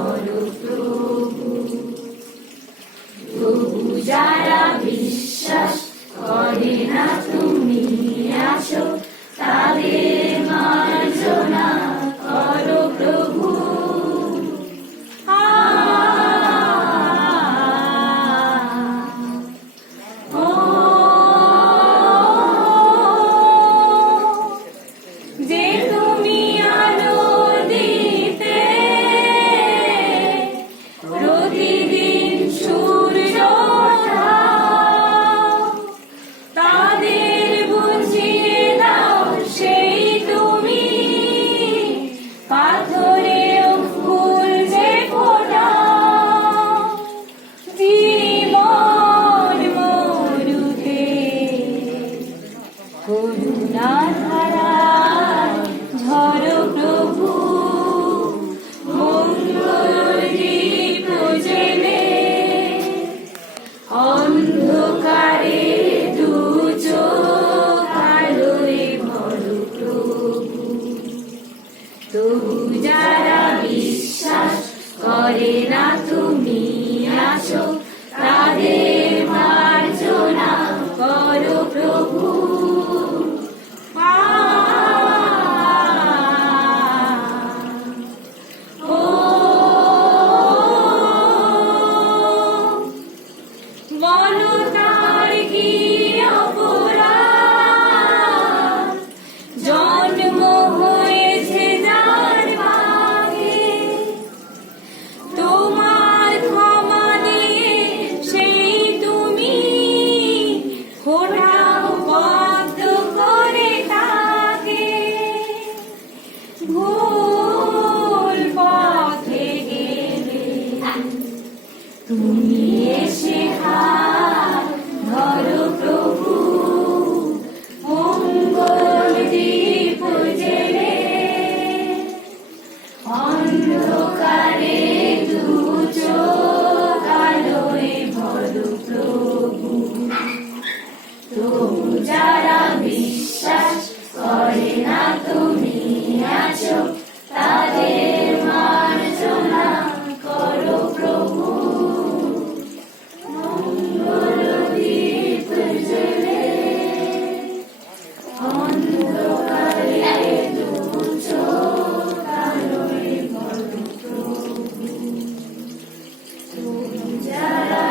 ধরো প্রভু। তবু যারা বিশ্বাস করে না তুমি আছো, তাদের মার্জনা করো প্রভু। যে তুমি আলো দিতে প্রতিদিন সূর্য ওঠাও, তাদের বুঝিয়ে দাও সেই তুমি পাথরেও ফুল যে ফোটাও। জীবন মরুতে করুণা ধারায় ঝরো প্রভু, মঙ্গল দীপ জেলে অন্ধকারে দু চোখ আলোয় ভরো প্রভু। তবু যারা বিশ্বাস করে না তুমি আছো, তাদের মার্জনা করো প্রভু। মনতার কি অপরাধ, জন্ম হয়েছে যার ভাগে, তোমার ক্ষমা দিয়ে সেই তুমি ফোটাও বদ্ধ করে তাকে। ভুল পথে গেলে তুমি এসে হাত ধরো প্রভু, মঙ্গল দীপ জেলে অন্ধকারে দু চোখ আলোয় ভরো প্রভু। তবু যারা বিশ্বাস করে না তুমি আছো,